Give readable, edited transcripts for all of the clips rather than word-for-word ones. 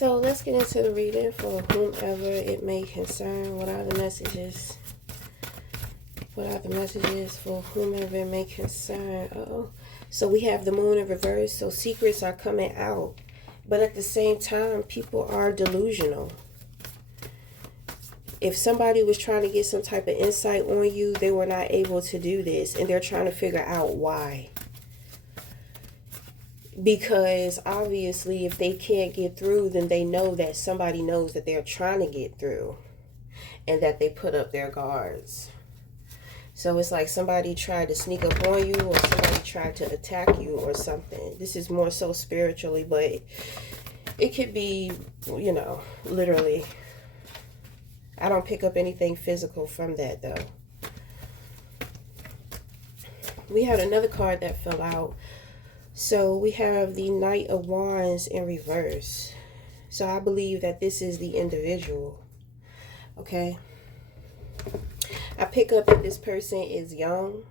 So let's get into the reading for whomever it may concern. What are the messages? What are the messages for whomever it may concern? Uh-oh. So we have the moon in reverse. So secrets are coming out. But at the same time, people are delusional. If somebody was trying to get some type of insight on you, they were not able to do this. And they're trying to figure out why. Because obviously if they can't get through, then they know that somebody knows that they're trying to get through. And that they put up their guards. So it's like somebody tried to sneak up on you, or somebody tried to attack you or something. This is more so spiritually, but it could be, literally. I don't pick up anything physical from that though. We had another card that fell out. So we have the Knight of Wands in reverse. So I believe that this is the individual. Okay. I pick up that this person is young.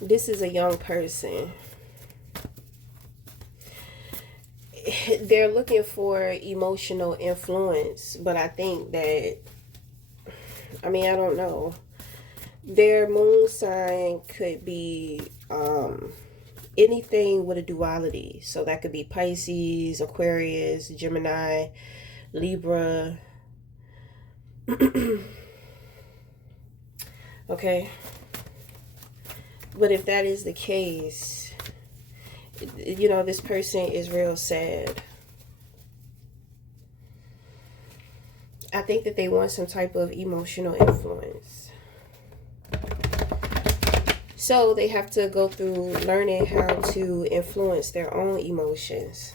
This is a young person. They're looking for emotional influence, but I think that, I don't know. Their moon sign could be anything with a duality. So that could be Pisces, Aquarius, Gemini, Libra. Okay. But if that is the case, this person is real sad. I think that they want some type of emotional influence. So they have to go through learning how to influence their own emotions.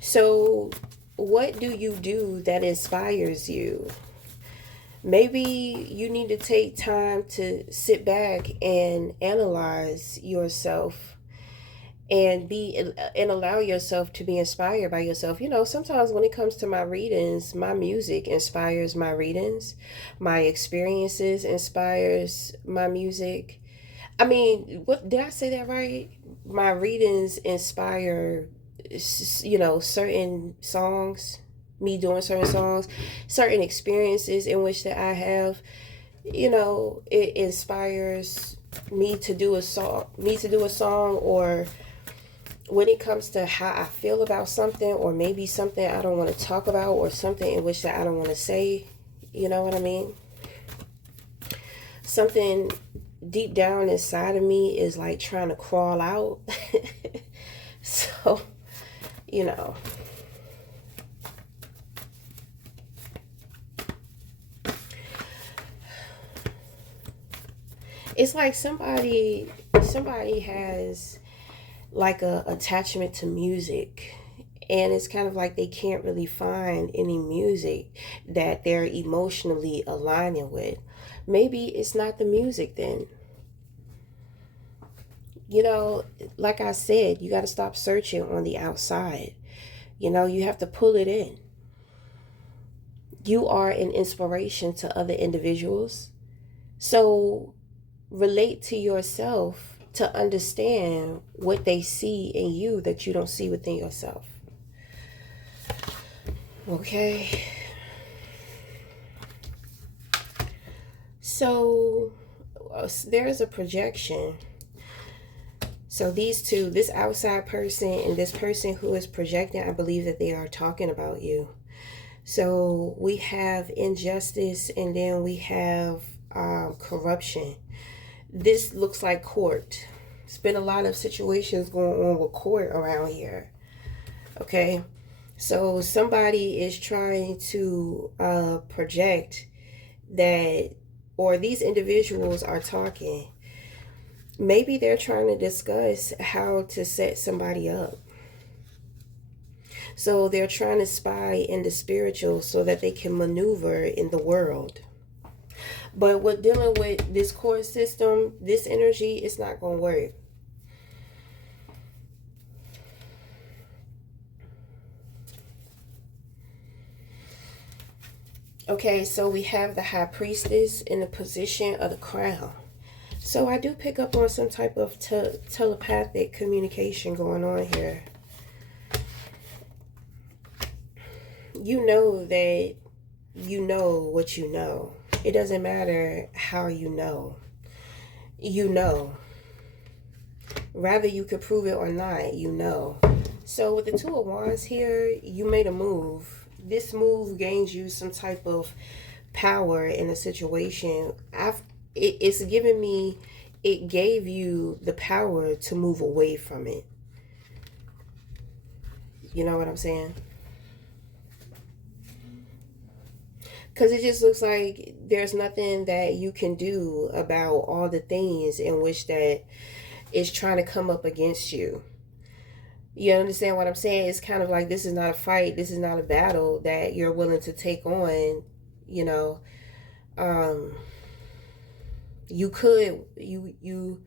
So what do you do that inspires you? Maybe you need to take time to sit back and analyze yourself and allow yourself to be inspired by yourself. Sometimes when it comes to my readings, my music inspires my readings. My experiences inspires my music. What did I say that right? My readings inspire, certain songs, me doing certain songs, certain experiences in which that I have. It inspires me to do a song, or when it comes to how I feel about something, or maybe something I don't want to talk about, or something in which that I don't want to say, you know what I mean? Something deep down inside of me is like trying to crawl out. So, it's like somebody has like a attachment to music, and it's kind of like they can't really find any music that they're emotionally aligning with. Maybe it's not the music then. Like I said, you got to stop searching on the outside. You have to pull it in. You are an inspiration to other individuals. So relate to yourself to understand what they see in you that you don't see within yourself. Okay. So there's a projection. So these two, this outside person and this person who is projecting, I believe that they are talking about you. So we have injustice, and then we have corruption. This looks like court. It's been a lot of situations going on with court around here. Okay. So somebody is trying to project that, or these individuals are talking. Maybe they're trying to discuss how to set somebody up. So they're trying to spy in the spiritual so that they can maneuver in the world. But with dealing with this court system, this energy, it's not going to work. Okay, so we have the High Priestess in the position of the crown. So I do pick up on some type of telepathic communication going on here. You know that you know what you know. It doesn't matter how you know. You know. Rather you could prove it or not, you know. So with the Two of Wands here, you made a move. This move gains you some type of power in a situation. It's given me, it gave you the power to move away from it. You know what I'm saying? Because it just looks like there's nothing that you can do about all the things in which that is trying to come up against you. You understand what I'm saying? It's kind of like this is not a fight. This is not a battle that you're willing to take on. You know, you could you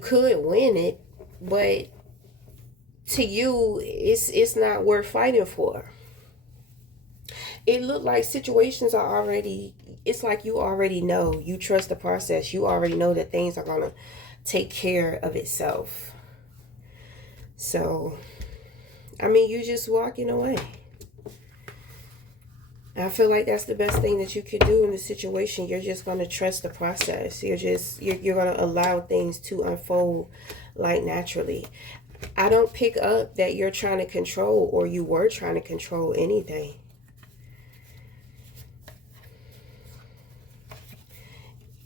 could win it, but to you, it's not worth fighting for. It looked like situations are already. It's like you already know. You trust the process. You already know that things are gonna take care of itself. So, I mean, you just walking away. I feel like that's the best thing that you could do in the situation. You're just going to trust the process. You're going to allow things to unfold like naturally. I don't pick up that you're trying to control or you were trying to control anything.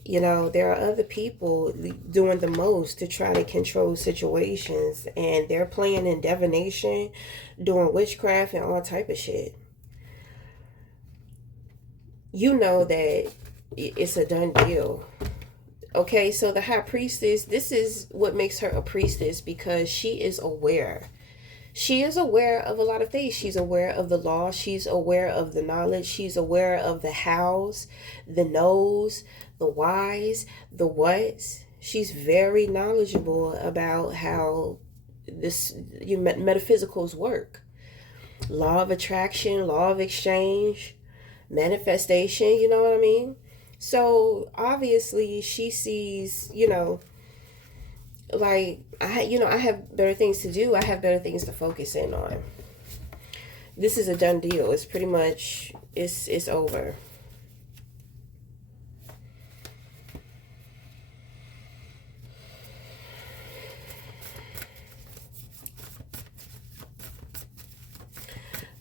You know, there are other people doing the most to try to control situations, and they're playing in divination, doing witchcraft and all type of shit. You know that it's a done deal. Okay, so the high priestess, this is what makes her a priestess, because she is aware. She is aware of a lot of things. She's aware of the law. She's aware of the knowledge. She's aware of the hows, the knows, the whys, the whats. She's very knowledgeable about how this metaphysicals work. Law of attraction, law of exchange, manifestation, you know what I mean? So obviously she sees, like I have better things to do. I have better things to focus in on. This is a done deal. It's pretty much it's over.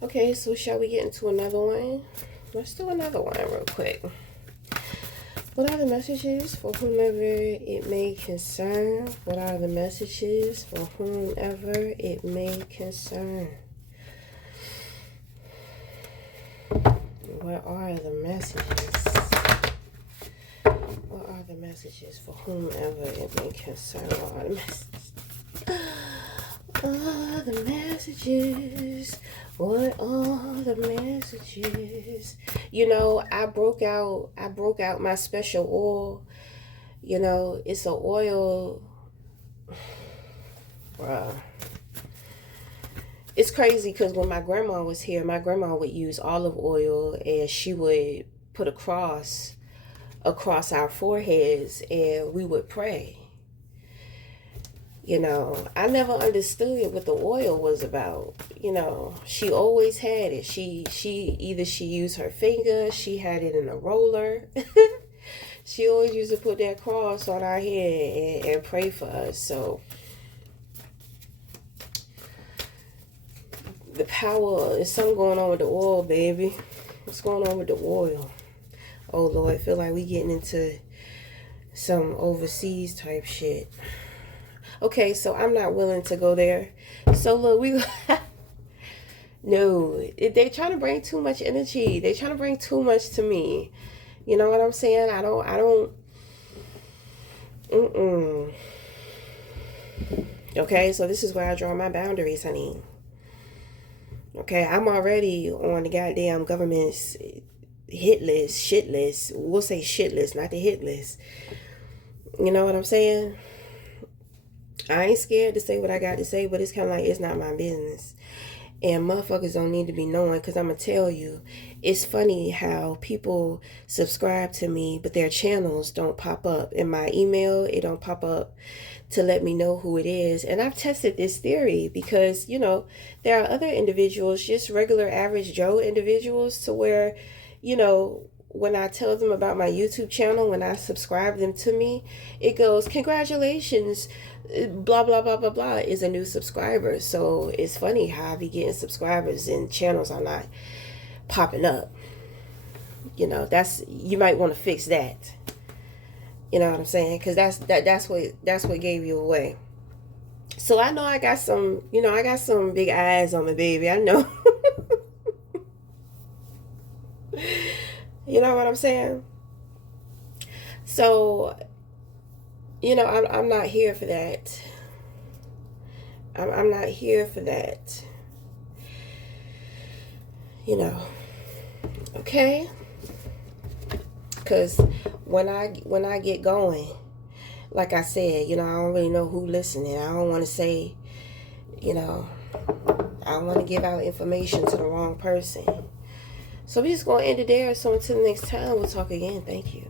Okay, so shall we get into another one? Let's do another one real quick. What are the messages for whomever it may concern? What are the messages for whomever it may concern? What are the messages? What are the messages for whomever it may concern? What are the messages? All the messages. What are the messages? I broke out my special oil. It's an oil. Bruh. It's crazy because when my grandma was here, my grandma would use olive oil and she would put a cross across our foreheads and we would pray. I never understood what the oil was about. She always had it. She used her finger, she had it in a roller. She always used to put that cross on our head and pray for us. So the power, is something going on with the oil, baby. What's going on with the oil? Oh Lord, I feel like we getting into some overseas type shit. Okay, so I'm not willing to go there. So look, no, they're trying to bring too much energy. They're trying to bring too much to me. You know what I'm saying? I don't. Okay, so this is where I draw my boundaries, honey. Okay, I'm already on the goddamn government's hit list, shit list. We'll say shit list, not the hit list. You know what I'm saying? I ain't scared to say what I got to say, but it's kind of like it's not my business. And motherfuckers don't need to be knowing, because I'm going to tell you, it's funny how people subscribe to me, but their channels don't pop up. In my email, it don't pop up to let me know who it is. And I've tested this theory because, you know, there are other individuals, just regular average Joe individuals, to where, you know, when I tell them about my YouTube channel, when I subscribe them to me, it goes, congratulations, blah, blah, blah, blah, blah, is a new subscriber. So it's funny how I be getting subscribers and channels are not popping up. You know, you might want to fix that. You know what I'm saying? Because that's what gave you away. So I know I got some, you know, I got some big eyes on me, baby. I know. You know what I'm saying? So, you know, I'm not here for that. I'm not here for that. You know. Okay? Because when I get going, like I said, you know, I don't really know who listening. I don't want to say, you know, I don't want to give out information to the wrong person. So we're just going to end it there. So until next time, we'll talk again. Thank you.